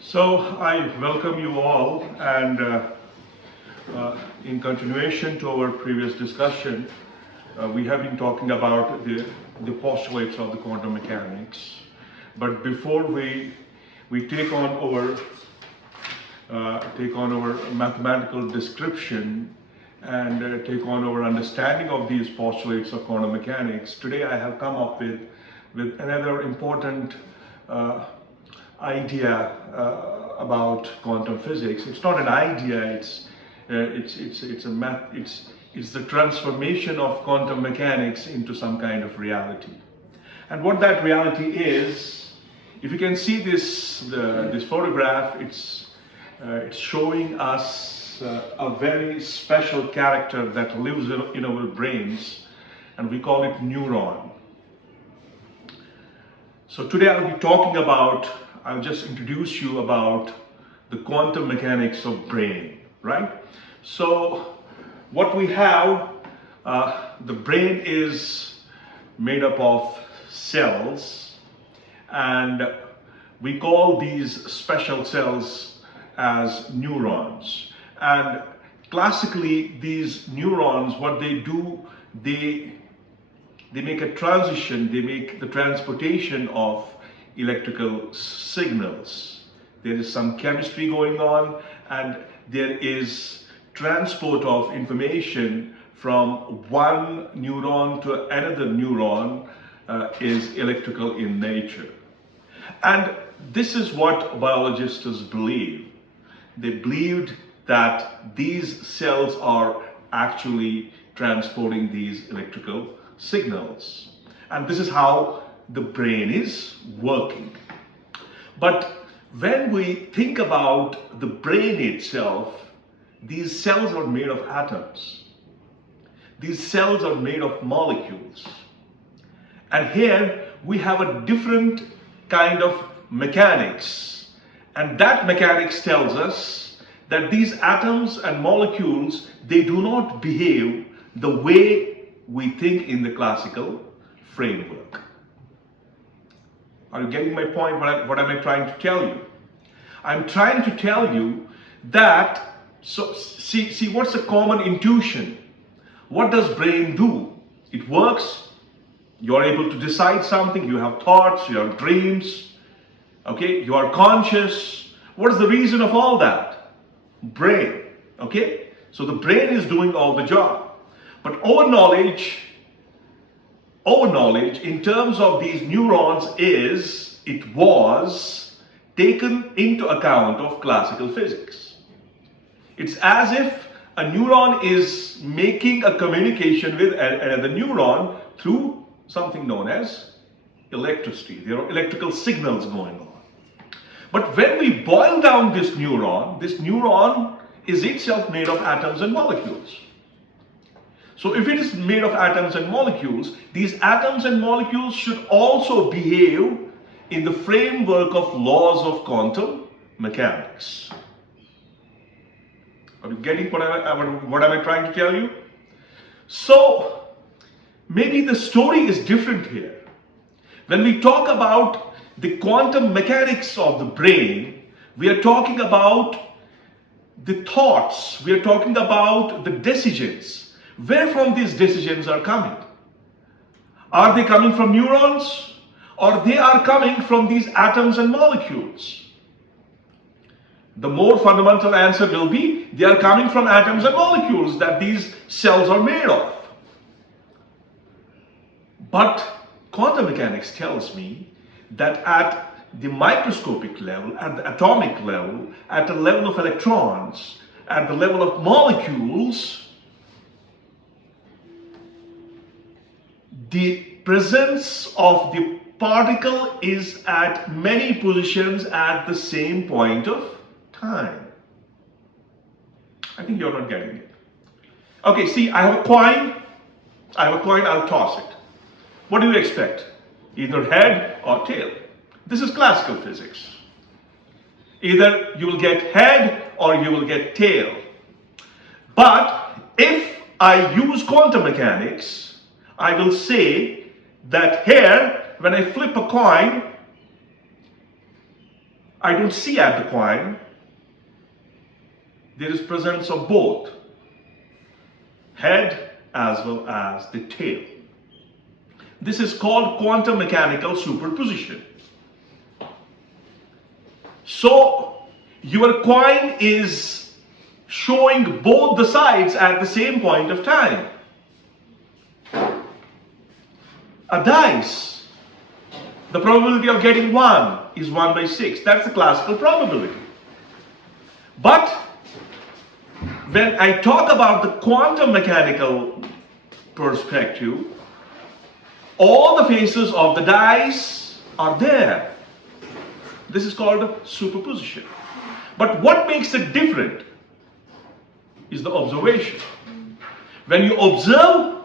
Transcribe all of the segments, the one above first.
So I welcome you all, and in continuation to our previous discussion, we have been talking about the postulates of the quantum mechanics. But before we take on our mathematical description and take on our understanding of these postulates of quantum mechanics, today I have come up with another important idea about quantum physics. It's not an idea. It's a math. It's the transformation of quantum mechanics into some kind of reality. And what that reality is, if you can see this photograph, it's showing us a very special character that lives in our brains, and we call it neuron. So today I'll just introduce you about the quantum mechanics of brain, right? So what we have, the brain is made up of cells, and we call these special cells as neurons. And classically, these neurons, what they do, they make a transition, they make the transportation of electrical signals. There is some chemistry going on, and there is transport of information from one neuron to another neuron is electrical in nature. And this is what biologists believe. They believed that these cells are actually transporting these electrical signals. And this is how the brain is working. But when we think about the brain itself, these cells are made of atoms. These cells are made of molecules. And here we have a different kind of mechanics. And that mechanics tells us that these atoms and molecules, they do not behave the way we think in the classical framework. Are you getting my point? What am I trying to tell you? I'm trying to tell you that, so see what's the common intuition? What does brain do? It works. You're able to decide something. You have thoughts, you have dreams. Okay, you are conscious. What is the reason of all that? Brain. Okay, so the brain is doing all the job. But our knowledge in terms of these neurons it was taken into account of classical physics. It's as if a neuron is making a communication with another neuron through something known as electricity. There are electrical signals going on. But when we boil down this neuron is itself made of atoms and molecules. So if it is made of atoms and molecules, these atoms and molecules should also behave in the framework of laws of quantum mechanics. Are you getting what am I trying to tell you? So maybe the story is different here. When we talk about the quantum mechanics of the brain, we are talking about the thoughts, we are talking about the decisions. Where from these decisions are coming? Are they coming from neurons, or they are coming from these atoms and molecules? The more fundamental answer will be, they are coming from atoms and molecules that these cells are made of. But quantum mechanics tells me that at the microscopic level, at the atomic level, at the level of electrons, at the level of molecules, the presence of the particle is at many positions at the same point of time. I think you're not getting it. Okay, see, I have a coin, I'll toss it. What do you expect? Either head or tail. This is classical physics. Either you will get head or you will get tail. But if I use quantum mechanics, I will say that here, when I flip a coin, I don't see at the coin, there is presence of both head as well as the tail. This is called quantum mechanical superposition. So your coin is showing both the sides at the same point of time. A dice, the probability of getting 1 is 1 by 6. That's the classical probability. But when I talk about the quantum mechanical perspective, all the faces of the dice are there. This is called superposition. But what makes it different is the observation. When you observe,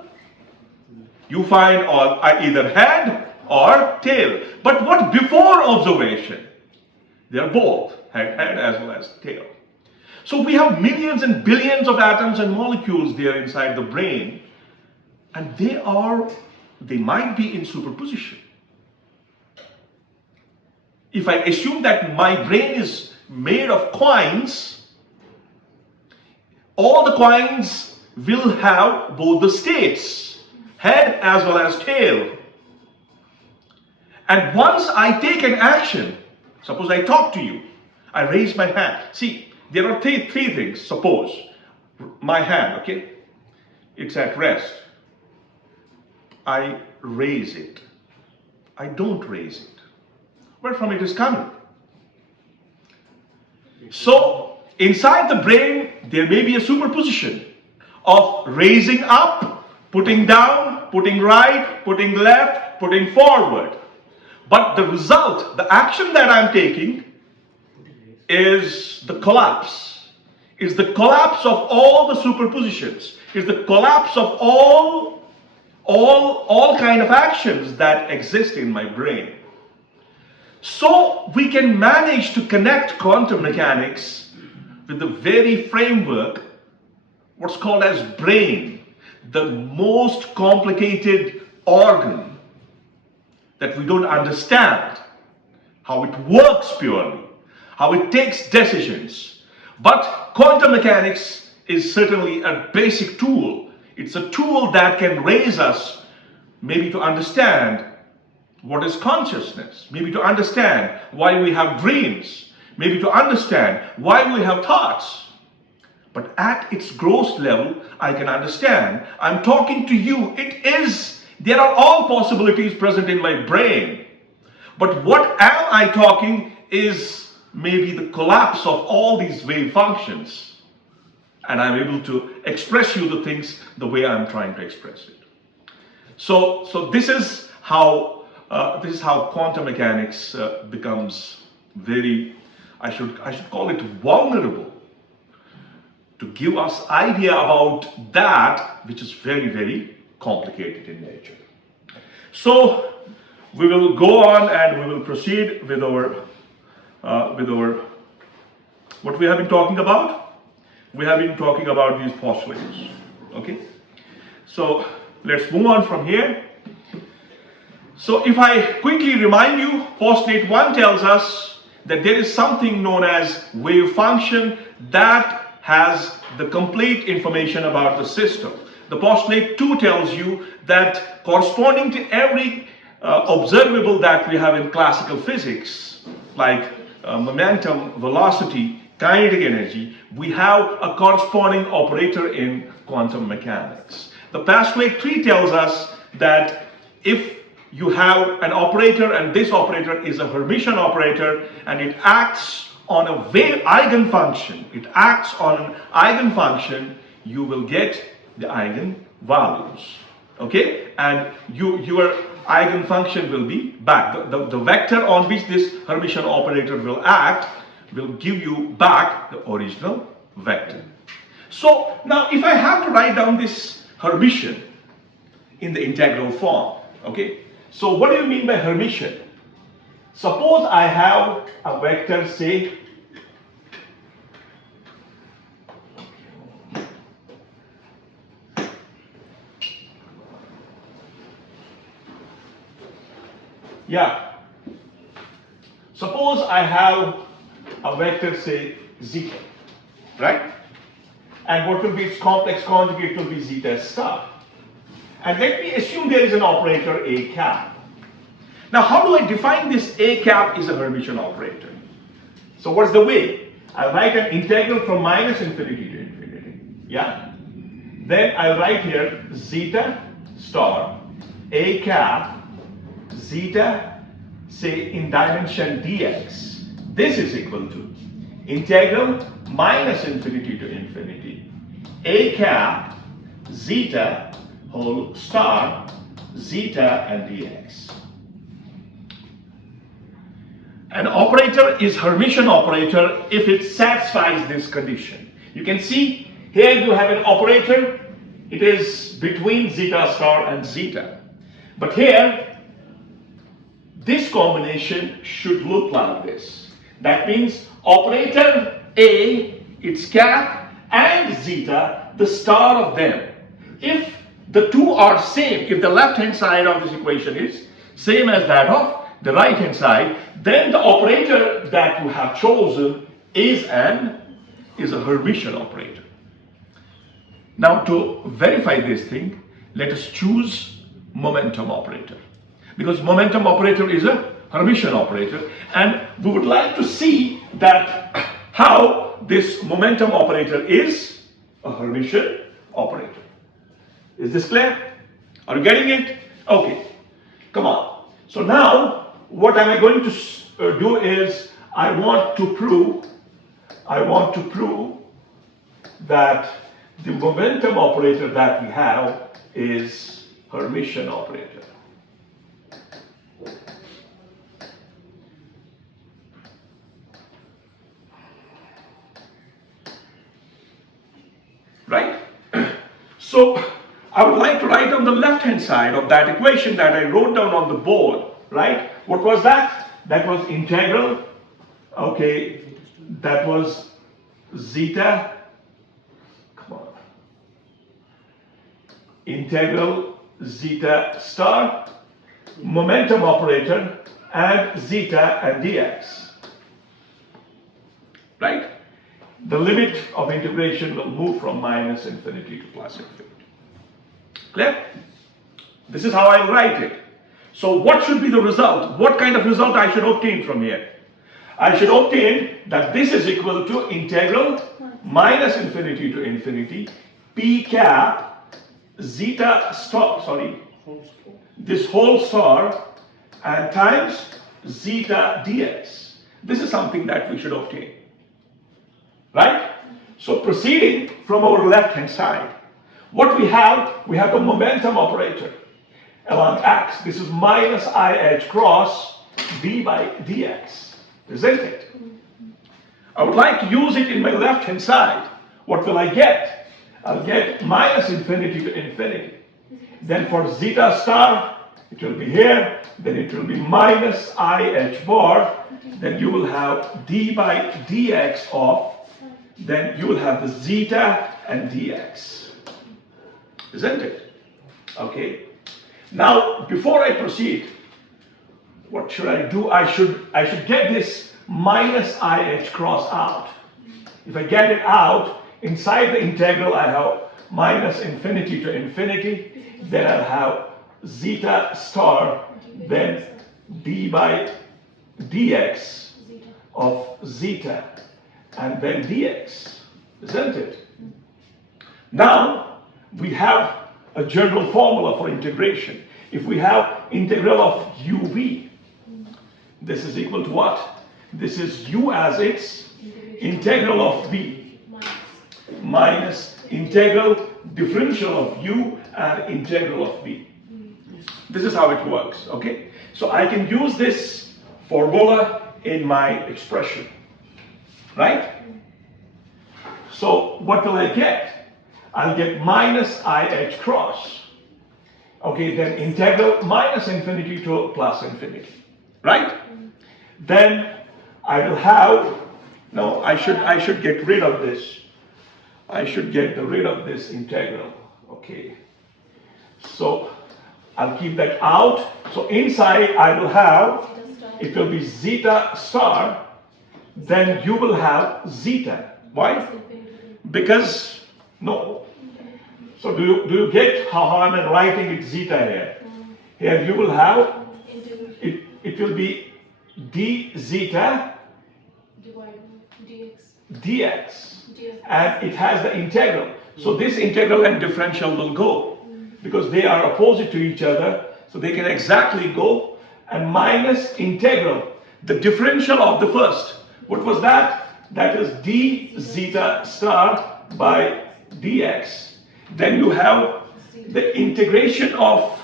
you find either head or tail. But what before observation? They are both, head as well as tail. So we have millions and billions of atoms and molecules there inside the brain, and they might be in superposition. If I assume that my brain is made of coins, all the coins will have both the states, head as well as tail. And once I take an action, suppose I talk to you, I raise my hand. See, there are three things. Suppose my hand, okay, it's at rest. I raise it. I don't raise it. Where from it is coming? So inside the brain, there may be a superposition of raising up, putting down, putting right, putting left, putting forward. But the result, the action that I'm taking is the collapse. Is the collapse of all the superpositions. Is the collapse of all kind of actions that exist in my brain. So we can manage to connect quantum mechanics with the very framework, what's called as brain, the most complicated organ that we don't understand how it works purely, how it takes decisions. But quantum mechanics is certainly a basic tool. It's a tool that can raise us maybe to understand what is consciousness, maybe to understand why we have dreams, maybe to understand why we have thoughts. But at its gross level, I can understand. I'm talking to you. There are all possibilities present in my brain. But what am I talking is maybe the collapse of all these wave functions. And I'm able to express you the things the way I'm trying to express it. So this is how quantum mechanics becomes very, I should call it vulnerable, to give us idea about that which is very, very complicated in nature. So we will go on and we will proceed with our what we have been talking about. We have been talking about these postulates. Okay, so let's move on from here. So if I quickly remind you, postulate 1 tells us that there is something known as wave function that has the complete information about the system. The postulate 2 tells you that corresponding to every observable that we have in classical physics, like momentum, velocity, kinetic energy, we have a corresponding operator in quantum mechanics. The postulate 3 tells us that if you have an operator and this operator is a Hermitian operator and it acts on a wave eigenfunction, you will get the eigenvalues. Okay? And your eigenfunction will be back. The vector on which this Hermitian operator will act will give you back the original vector. So now if I have to write down this Hermitian in the integral form, okay? So what do you mean by Hermitian? Suppose I have a vector, say, Suppose I have a vector, say zeta, right? And what will be its complex conjugate will be zeta star. And let me assume there is an operator a cap. Now how do I define this a cap is a Hermitian operator? So what's the way? I'll write an integral from minus infinity to infinity. Yeah? Then I'll write here zeta star a cap zeta, say in dimension dx. This is equal to integral minus infinity to infinity a cap zeta whole star zeta and dx. An operator is Hermitian operator if it satisfies this condition. You can see here you have an operator, it is between zeta star and zeta. But here, this combination should look like this. That means operator A, its cap, and zeta, the star of them. If the two are same, if the left-hand side of this equation is same as that of the right-hand side, then the operator that you have chosen is a Hermitian operator. Now to verify this thing, let us choose momentum operator. Because momentum operator is a Hermitian operator, and we would like to see that how this momentum operator is a Hermitian operator. Is this clear? Are you getting it? Okay, come on. So now what am I going to do is I want to prove that the momentum operator that we have is Hermitian operator. Right? So I would like to write on the left hand side of that equation that I wrote down on the board, right? What was that? That was integral, okay, that was zeta, come on, integral zeta star, momentum operator, and zeta and dx, right? The limit of integration will move from minus infinity to plus infinity. Clear? This is how I write it. So what should be the result? What kind of result I should obtain from here? I should obtain that this is equal to integral minus infinity to infinity p cap zeta star, this whole star and times zeta dx. This is something that we should obtain. Right? So proceeding from our left hand side, what we have the momentum operator along x. This is minus IH cross d by dx, isn't it? I would like to use it in my left hand side. What will I get? I'll get minus infinity to infinity. Then for zeta star, it will be here, then it will be minus IH bar, then you will have d by dx of, then you will have the zeta and dx, isn't it? Okay. Now, before I proceed, what should I do? I should get this minus IH cross out. If I get it out, inside the integral I have minus infinity to infinity, then I'll have zeta star, then d by dx of zeta, and then dx, isn't it? Now, we have a general formula for integration. If we have integral of uv, this is equal to what? This is u as its integral of v minus integral differential of u and integral of v. This is how it works, okay? So I can use this formula in my expression, right? So what will I get? I'll get minus IH cross. Okay, then integral minus infinity to plus infinity, right? Then I will have, no, I should get rid of this. I should get rid of this integral, okay? So I'll keep that out. So inside I will have it will be zeta star, then you will have zeta. Why? Because, no. So do you get how I'm writing it zeta here? Here you will have, it will be d zeta dx. And it has the integral. So this integral and differential will go because they are opposite to each other. So they can exactly go, and minus integral, the differential of the first. What was that? That is d zeta star by dx. Then you have the integration of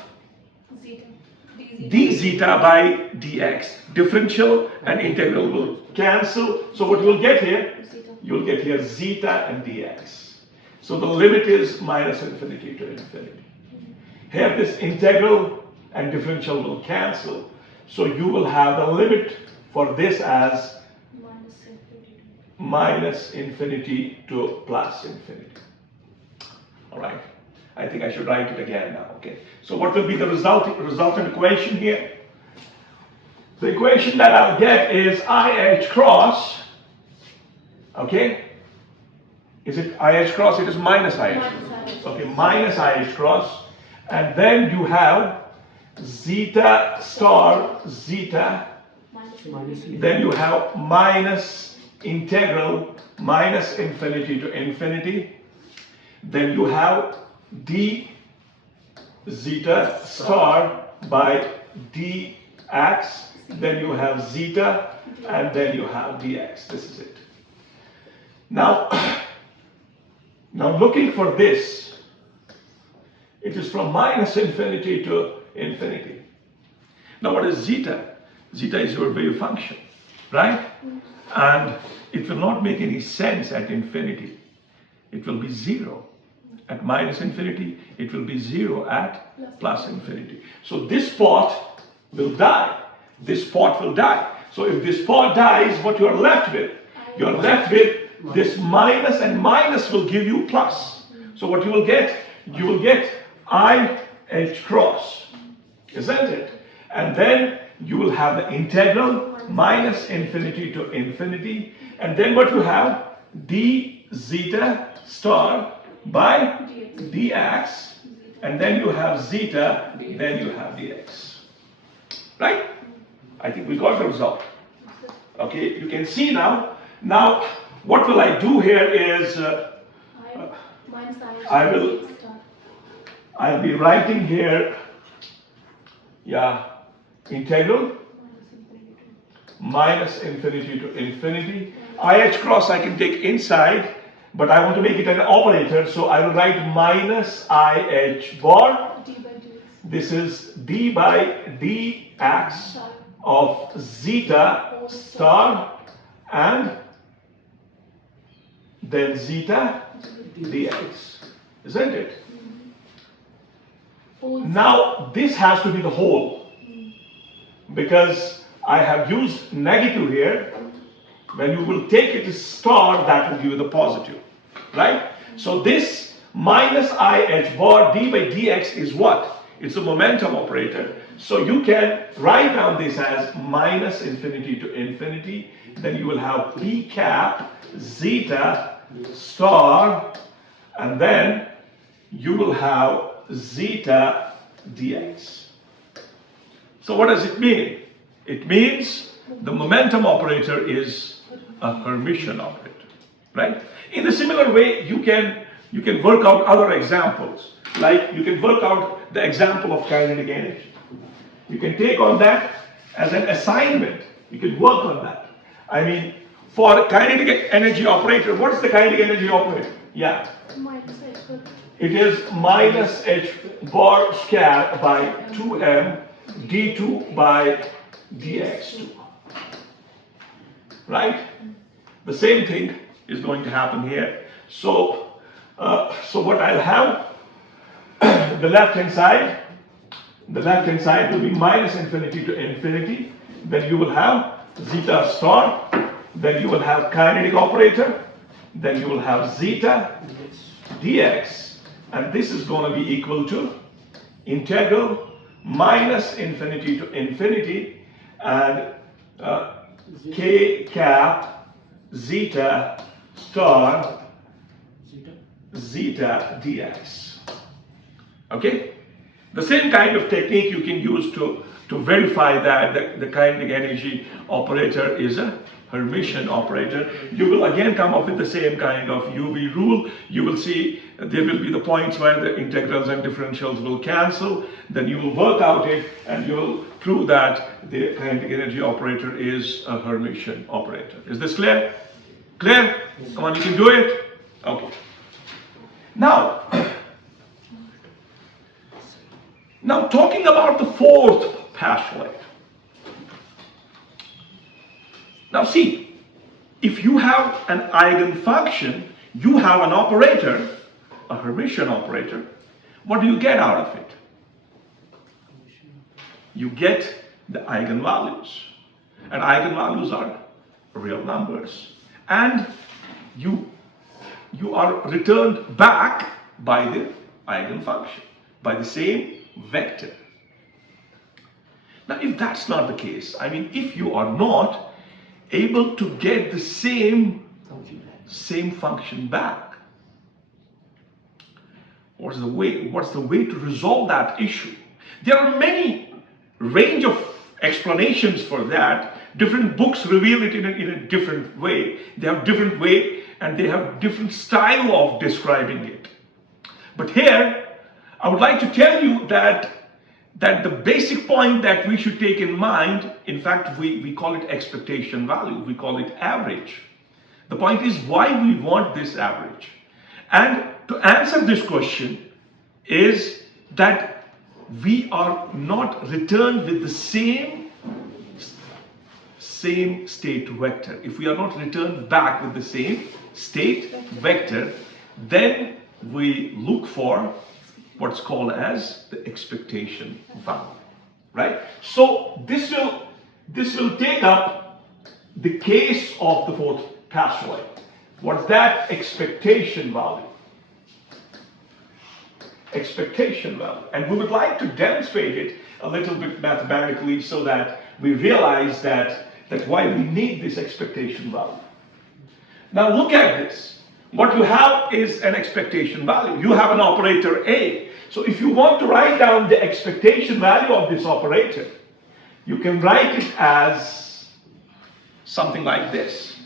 d zeta by dx. Differential and integral will cancel. So what you will get here? You will get here zeta and dx. So the limit is minus infinity to infinity. Here this integral and differential will cancel. So you will have the limit for this as minus infinity to plus infinity. All right. I think I should write it again now. Okay. So what will be the resultant equation here? The equation that I'll get is IH cross. Okay. Is it IH cross? It is minus IH. Okay, minus IH cross. And then you have zeta star zeta. Then you have minus integral minus infinity to infinity. Then you have d zeta star by dx. Then you have zeta, and then you have dx. This is it. Now looking for this, it is from minus infinity to infinity. Now what is zeta? Zeta is your wave function, right? And it will not make any sense at infinity. It will be 0. At minus infinity, it will be 0 at plus infinity. So this pot will die. This pot will die. So if this pot dies, what you are left with? You are left with this minus, and minus will give you plus. So what you will get? You will get IH cross, isn't it? And then you will have the integral minus infinity to infinity. And then what you have? D zeta star by dx. And then you have zeta, then you have dx. Right? I think we got the result. Okay, you can see now. Now, what will I do here is I'll be writing here, integral minus infinity to infinity. IH cross I can take inside, but I want to make it an operator, so I will write minus IH bar. This is d by dx of zeta star and then zeta dx, isn't it? Now this has to be the whole, because I have used negative here. When you will take it as star, that will give you the positive, right? So this minus IH bar d by dx is what? It's a momentum operator. So you can write down this as minus infinity to infinity. Then you will have p cap zeta star, and then you will have zeta dx. So what does it mean? It means the momentum operator is a Hermitian operator, right? In a similar way, you can work out other examples. Like you can work out the example of kinetic energy. You can take on that as an assignment. You can work on that. I mean, for kinetic energy operator, what is the kinetic energy operator? Yeah. It is minus h bar square by 2m d2 by dx2. Right? The same thing is going to happen here. So what I'll have, the left-hand side will be minus infinity to infinity. Then you will have zeta star. Then you will have kinetic operator. Then you will have zeta dx. And this is going to be equal to integral minus infinity to infinity. And uh, k cap zeta star zeta dx. Okay? The same kind of technique you can use to verify that the kinetic energy operator is a Hermitian operator. You will again come up with the same kind of UV rule. You will see there will be the points where the integrals and differentials will cancel. Then you will work out it and you will prove that the kinetic energy operator is a Hermitian operator. Is this clear? Clear? Come on, you can do it? Okay. Now talking about the fourth postulate. Now see, if you have an eigenfunction, you have an operator, a Hermitian operator, what do you get out of it? You get the eigenvalues. And eigenvalues are real numbers. And you are returned back by the eigenfunction, by the same vector. Now, if that's not the case, I mean, if you are not able to get the same function back, what's the way to resolve that issue? There are many range of explanations for that. Different books reveal it in a different way. They have different way and they have different style of describing it. But here, I would like to tell you that the basic point that we should take in mind, in fact, we call it expectation value, we call it average. The point is why we want this average. And to answer this question is that we are not returned with the same state vector. If we are not returned back with the same state vector, then we look for what's called as the expectation value, right? So this will take up the case of the fourth postulate. What's that? Expectation value. Expectation value. And we would like to demonstrate it a little bit mathematically so that we realize that why we need this expectation value. Now look at this. What you have is an expectation value. You have an operator A. So if you want to write down the expectation value of this operator, you can write it as something like this.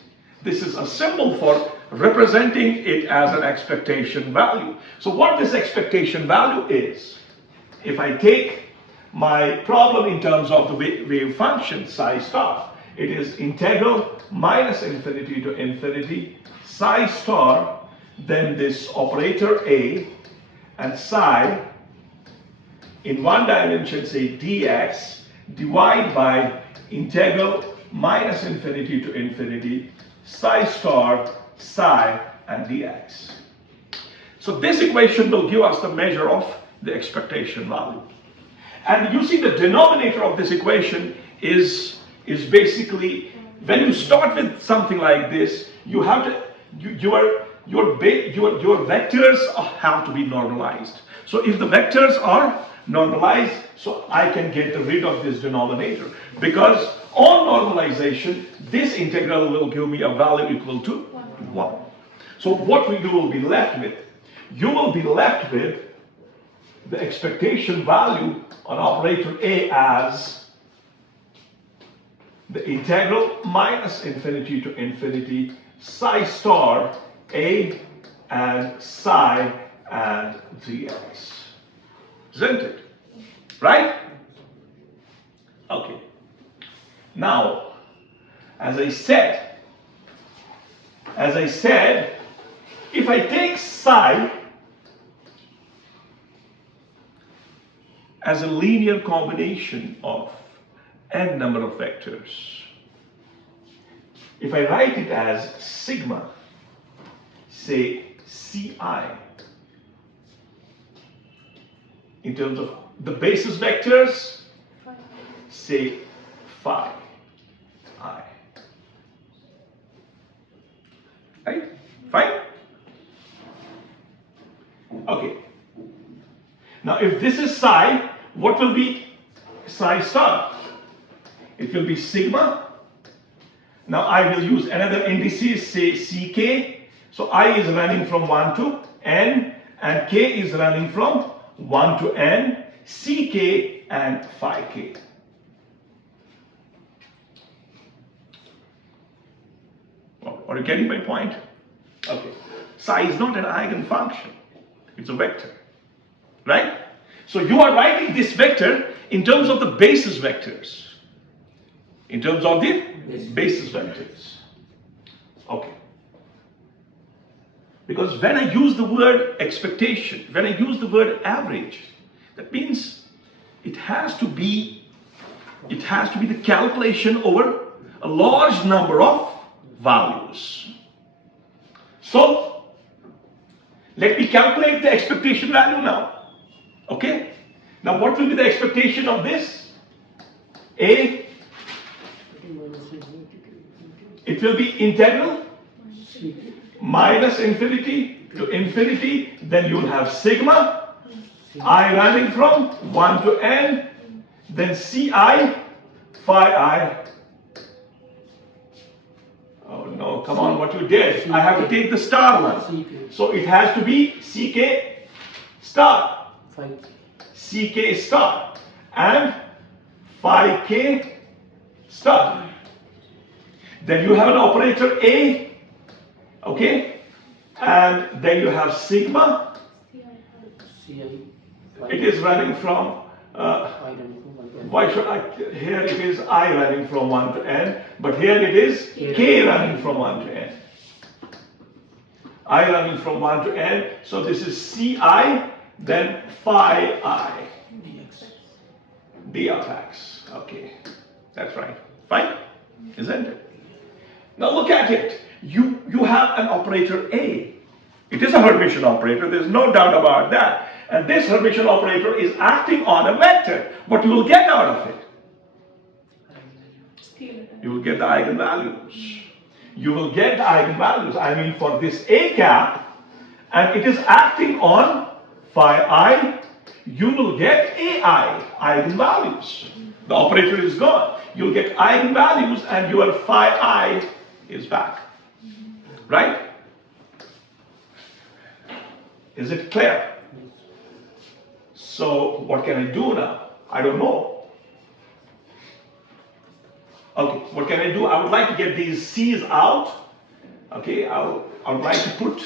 This is a symbol for representing it as an expectation value. So what this expectation value is, if I take my problem in terms of the wave function psi star, it is integral minus infinity to infinity psi star, then this operator A, and psi in one dimension, say dx, divide by integral minus infinity to infinity psi star psi and dx. So this equation will give us the measure of the expectation value. And you see the denominator of this equation is basically, when you start with something like this, you have to, your vectors have to be normalized. So if the vectors are normalized, so I can get rid of this denominator, because on normalization, this integral will give me a value equal to 1. So what we will be left with, you will be left with the expectation value on operator A as the integral minus infinity to infinity psi star A and psi and dx. Isn't it? Right? Okay. Now, as I said, if I take psi as a linear combination of n number of vectors, if I write it as sigma, say ci, in terms of the basis vectors, say phi I. Right? Fine? Okay. Now if this is psi, what will be psi star? It will be sigma Now I will use another indices, say ck. So I is running from 1 to n, and k is running from 1 to n, ck and phi k. Are you getting my point? Okay. Psi is not an eigenfunction. It's a vector. Right? So you are writing this vector in terms of the basis vectors. In terms of the basis vectors. Okay. Because when I use the word expectation, when I use the word average, that means it has to be the calculation over a large number of values. So let me calculate the expectation value now. Okay? Now what will be the expectation of this? A. It will be integral minus infinity to infinity. Then you will have sigma I running from 1 to n. Then ci phi I. Oh no, come on, what you did. I have to take the star one. So it has to be ck star. ck star and phi k star. Then you have an operator A, okay, and then you have sigma. It is running from, why should I, here it is I running from 1 to n, but here it is k running from 1 to n. I running from 1 to n, so this is ci, then phi I. d of x, okay, that's right, fine, isn't it? Now look at it. You have an operator A. It is a Hermitian operator. There's no doubt about that. And this Hermitian operator is acting on a vector. What you will get out of it? You will get the eigenvalues. You will get the eigenvalues. I mean, for this A cap, and it is acting on phi I, you will get AI, eigenvalues. The operator is gone. You'll get eigenvalues and your phi I is back. Right? Is it clear? So what can I do now? I don't know. Okay, what can I do? I would like to get these C's out. Okay, I would like to put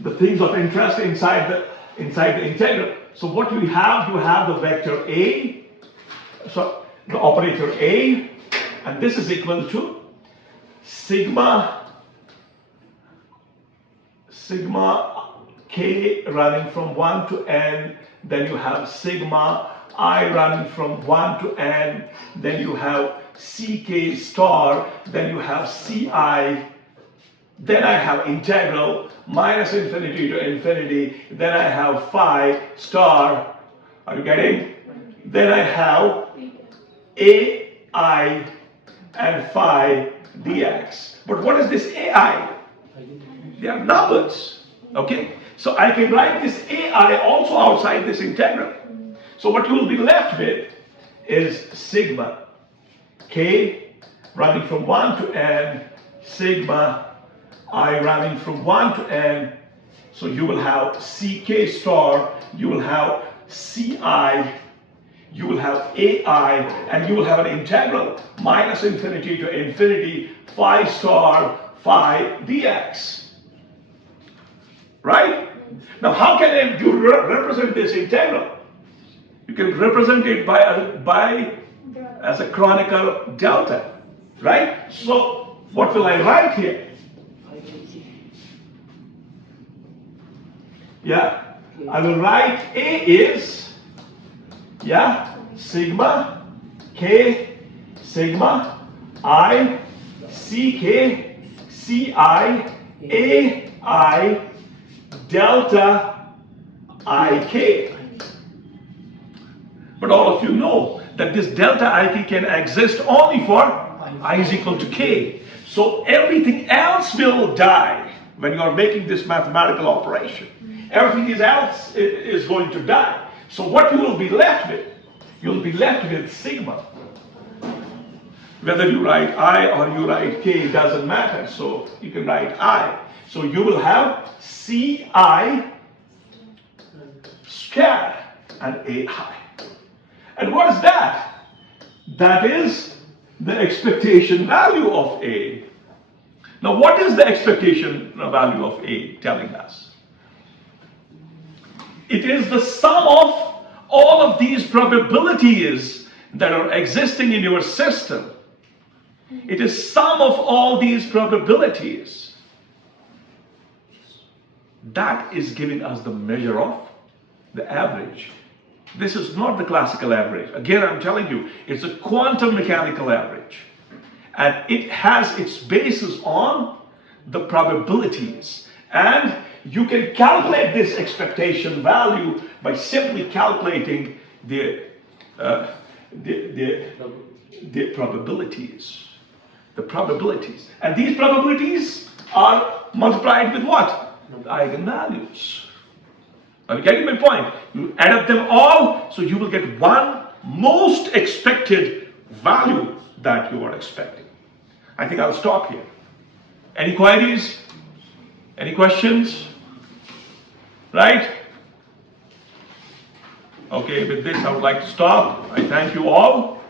the things of interest inside the integral. So what do we have? You have the vector A, so the operator A, and this is equal to sigma k running from 1 to n, then you have sigma I running from 1 to n, then you have ck star, then you have ci, then I have integral minus infinity to infinity, then I have phi star, are you getting? Then I have ai and phi dx. But what is this ai? They are numbers, okay? So I can write this ai also outside this integral. So what you will be left with is sigma k running from 1 to n, sigma I running from 1 to n. So you will have ck star, you will have ci, you will have ai, and you will have an integral minus infinity to infinity phi star phi dx. Right? Now how can you represent this integral? You can represent it by as a canonical delta. Right? So what will I write here? Yeah, I will write A is, yeah, sigma k sigma I ck ci ai delta ik. But all of you know that this delta ik can exist only for I is equal to k. So everything else will die when you are making this mathematical operation. Everything else is going to die. So what you will be left with? You'll be left with sigma Whether you write I or you write K, it doesn't matter. So you can write I. So you will have CI square and AI. And what is that? That is the expectation value of A. Now, what is the expectation value of A telling us? It is the sum of all of these probabilities that are existing in your system. It is sum of all these probabilities. That is giving us the measure of the average. This is not the classical average. Again, I'm telling you, it's a quantum mechanical average. And it has its basis on the probabilities. And you can calculate this expectation value by simply calculating the probabilities. The probabilities. And these probabilities are multiplied with what? The eigenvalues. Are you getting my point? You add up them all, so you will get one most expected value that you are expecting. I think I'll stop here. Any queries? Any questions? Right? Okay, with this I would like to stop. I thank you all.